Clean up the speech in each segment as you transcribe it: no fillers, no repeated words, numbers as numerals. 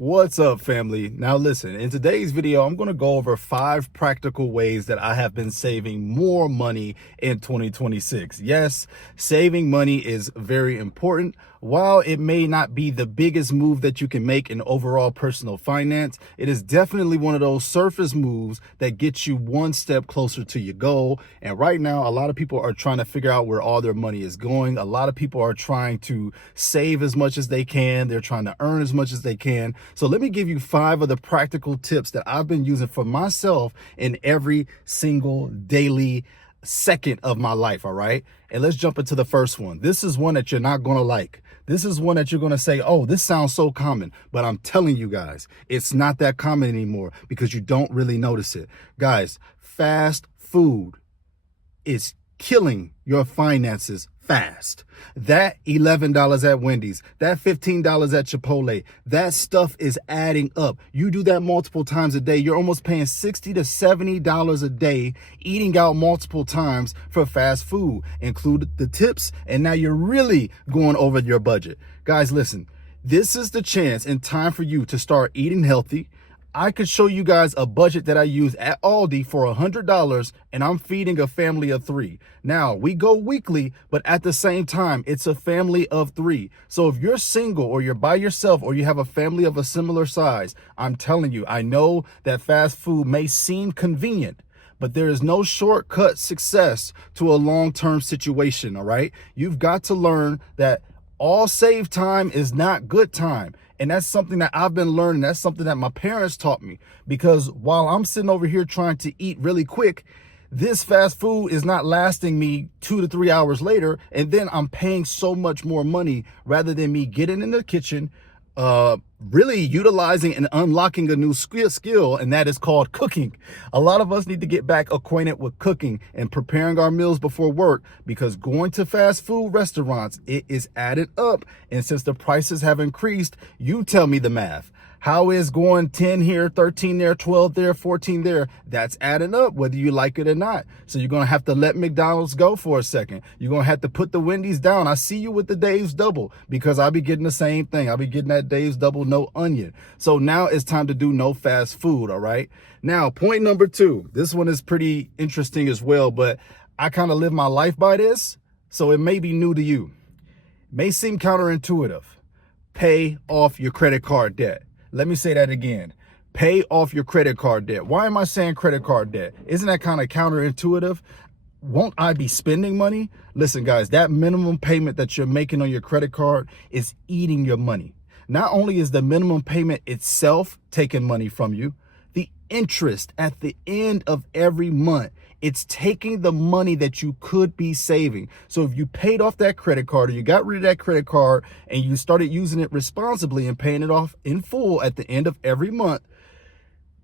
What's up, family? Now listen, in today's video, I'm going to go over 5 practical ways that I have been saving more money in 2026. Yes, saving money is very important. While it may not be the biggest move that you can make in overall personal finance, it is definitely one of those surface moves that gets you one step closer to your goal. And right now, a lot of people are trying to figure out where all their money is going. A lot of people are trying to save as much as they can. They're trying to earn as much as they can. So let me give you 5 of the practical tips that I've been using for myself in every single daily second of my life. All right. And let's jump into the first one. This is one that you're not going to like. This is one that you're going to say, oh, this sounds so common. But I'm telling you guys, it's not that common anymore because you don't really notice it. Guys, fast food is killing your finances fast. That $11 at Wendy's, that $15 at Chipotle, that stuff is adding up. You do that multiple times a day, you're almost paying $60 to $70 a day eating out multiple times for fast food. Include the tips, and now you're really going over your budget. Guys, listen, this is the chance and time for you to start eating healthy. I could show you guys a budget that I use at Aldi for $100, and I'm feeding a family of 3. Now, we go weekly, but at the same time, it's a family of 3. So if you're single or you're by yourself or you have a family of a similar size, I'm telling you, I know that fast food may seem convenient, but there is no shortcut success to a long-term situation, all right? You've got to learn that all save time is not good time. And that's something that I've been learning. That's something that my parents taught me, because while I'm sitting over here trying to eat really quick, this fast food is not lasting me 2 to 3 hours later. And then I'm paying so much more money rather than me getting in the kitchen, really utilizing and unlocking a new skill, and that is called cooking. A lot of us need to get back acquainted with cooking and preparing our meals before work, because going to fast food restaurants, it is added up. And since the prices have increased, you tell me the math. How is going 10 here, 13 there, 12 there, 14 there? That's adding up whether you like it or not. So you're going to have to let McDonald's go for a second. You're going to have to put the Wendy's down. I see you with the Dave's Double, because I'll be getting the same thing. I'll be getting that Dave's Double, no onion. So now it's time to do no fast food, all right? Now, point number 2. This one is pretty interesting as well, but I kind of live my life by this, so it may be new to you. It may seem counterintuitive. Pay off your credit card debt. Let me say that again. Pay off your credit card debt. Why am I saying credit card debt? Isn't that kind of counterintuitive? Won't I be spending money? Listen, guys, that minimum payment that you're making on your credit card is eating your money. Not only is the minimum payment itself taking money from you, the interest at the end of every month, it's taking the money that you could be saving. So if you paid off that credit card, or you got rid of that credit card and you started using it responsibly and paying it off in full at the end of every month,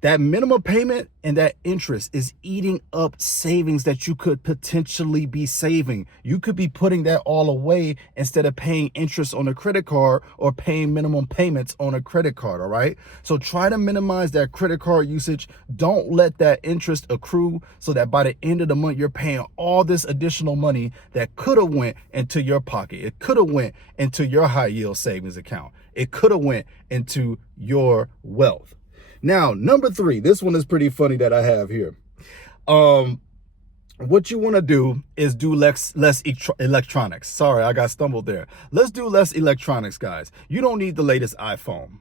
that minimum payment and that interest is eating up savings that you could potentially be saving. You could be putting that all away instead of paying interest on a credit card or paying minimum payments on a credit card, all right? So try to minimize that credit card usage. Don't let that interest accrue so that by the end of the month, you're paying all this additional money that could have went into your pocket. It could have went into your high yield savings account. It could have went into your wealth. Now, number 3, this one is pretty funny that I have here. What you want to do is do less electronics. Sorry, I got stumbled there. Let's do less electronics, guys. You don't need the latest iPhone.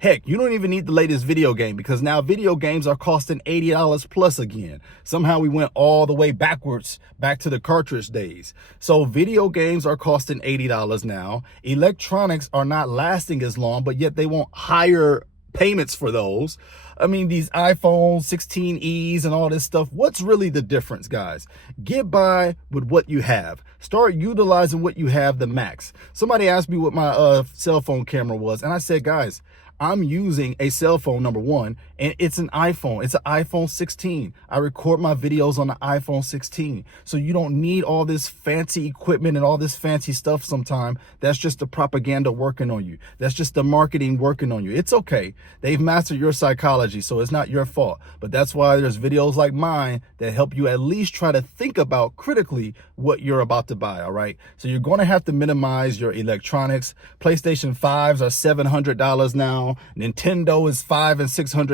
Heck, you don't even need the latest video game, because now video games are costing $80 plus again. Somehow we went all the way backwards, back to the cartridge days. So video games are costing $80 now. Electronics are not lasting as long, but yet they want higher payments for those. I mean, these iPhone 16Es and all this stuff, what's really the difference, guys? Get by with what you have. Start utilizing what you have the max. Somebody asked me what my cell phone camera was, and I said, guys, I'm using a cell phone, number 1, and it's an iPhone. It's an iPhone 16. I record my videos on the iPhone 16. So you don't need all this fancy equipment and all this fancy stuff sometime. That's just the propaganda working on you. That's just the marketing working on you. It's okay. They've mastered your psychology. technology, so it's not your fault. But that's why there's videos like mine that help you at least try to think about critically what you're about to buy, all right? So you're going to have to minimize your electronics. PlayStation 5s are $700 now. Nintendo is $500 and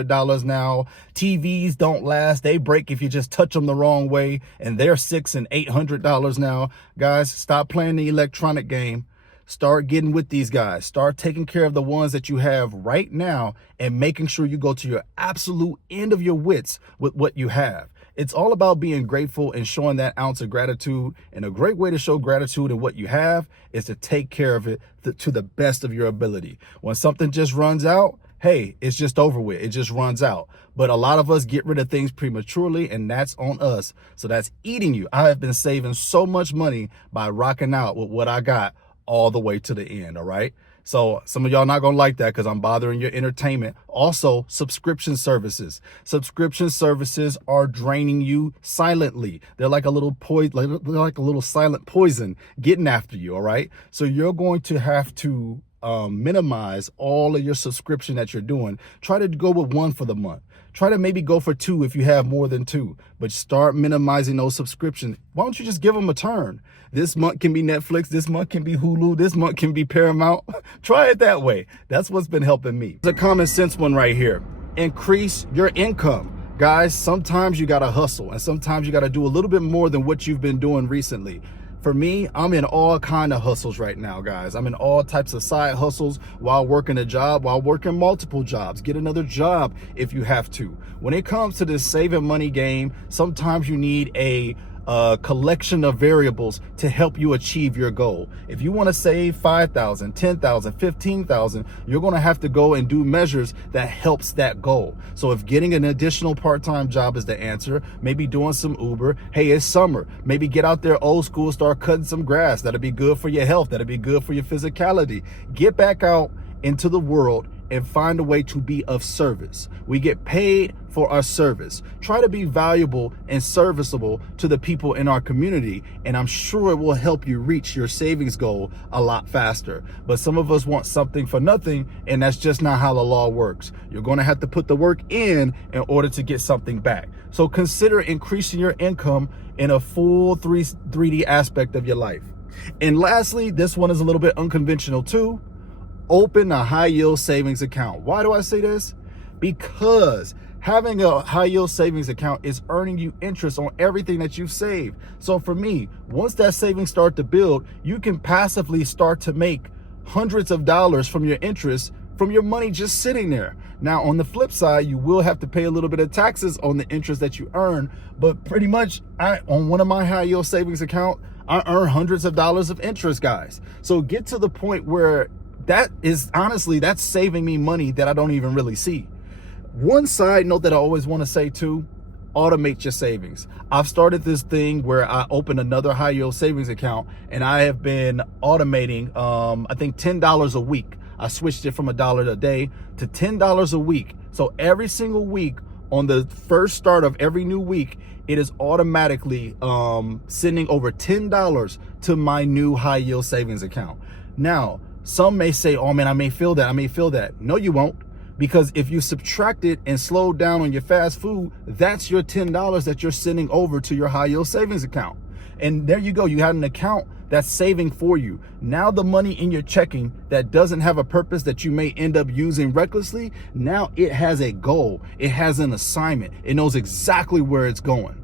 $600 now. TVs don't last. They break if you just touch them the wrong way, and they're $600 and $800 now. Guys, stop playing the electronic game. Start getting with these guys. Start taking care of the ones that you have right now and making sure you go to your absolute end of your wits with what you have. It's all about being grateful and showing that ounce of gratitude. And a great way to show gratitude in what you have is to take care of it to the best of your ability. When something just runs out, hey, it's just over with. It just runs out. But a lot of us get rid of things prematurely, and that's on us. So that's eating you. I have been saving so much money by rocking out with what I got all the way to the end, all right? So some of y'all not gonna like that because I'm bothering your entertainment. Also, subscription services. Subscription services are draining you silently. They're like a little like a little silent poison getting after you, all right? So you're going to have to minimize all of your subscription that you're doing. Try to go with one for the month. Try to maybe go for two if you have more than two, but start minimizing those subscriptions. Why don't you just give them a turn? This month can be Netflix. This month can be Hulu. This month can be Paramount. Try it that way. That's what's been helping me. It's a common sense one right here. Increase your income. Guys, sometimes you got to hustle, and sometimes you got to do a little bit more than what you've been doing recently. For me, I'm in all kind of hustles right now, guys. I'm in all types of side hustles while working a job, while working multiple jobs. Get another job if you have to. When it comes to this saving money game, sometimes you need a collection of variables to help you achieve your goal. If you want to save 5,000, 10,000, 15,000, you're going to have to go and do measures that helps that goal. So if getting an additional part-time job is the answer, maybe doing some Uber. Hey, it's summer. Maybe get out there old school, start cutting some grass. That'll be good for your health. That'll be good for your physicality. Get back out into the world and find a way to be of service. We get paid for our service. Try to be valuable and serviceable to the people in our community, and I'm sure it will help you reach your savings goal a lot faster. But some of us want something for nothing, and that's just not how the law works. You're gonna have to put the work in order to get something back. So consider increasing your income in a full 3D aspect of your life. And lastly, this one is a little bit unconventional too. Open a high yield savings account. Why do I say this? Because having a high yield savings account is earning you interest on everything that you've saved. So for me, once that savings start to build, you can passively start to make hundreds of dollars from your interest from your money just sitting there. Now, on the flip side, you will have to pay a little bit of taxes on the interest that you earn, but pretty much on one of my high yield savings account, I earn hundreds of dollars of interest, guys. So get to the point where that is honestly, that's saving me money that I don't even really see. One side note that I always want to say too, automate your savings. I've started this thing where I open another high yield savings account, and I have been automating, I think $10 a week. I switched it from $1 a day to $10 a week. So every single week on the first start of every new week, it is automatically sending over $10 to my new high yield savings account. Now, some may say, oh man, I may feel that. No, you won't. Because if you subtract it and slow down on your fast food, that's your $10 that you're sending over to your high yield savings account. And there you go. You had an account that's saving for you. Now the money in your checking that doesn't have a purpose that you may end up using recklessly, now it has a goal. It has an assignment. It knows exactly where it's going.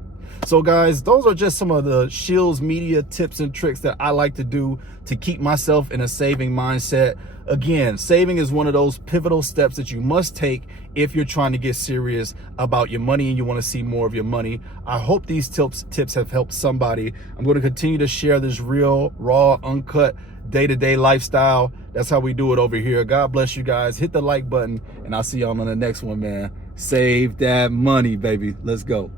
So guys, those are just some of the Shields Media tips and tricks that I like to do to keep myself in a saving mindset. Again, saving is one of those pivotal steps that you must take if you're trying to get serious about your money and you want to see more of your money. I hope these tips have helped somebody. I'm going to continue to share this real, raw, uncut, day-to-day lifestyle. That's how we do it over here. God bless you guys. Hit the like button, and I'll see y'all on the next one, man. Save that money, baby. Let's go.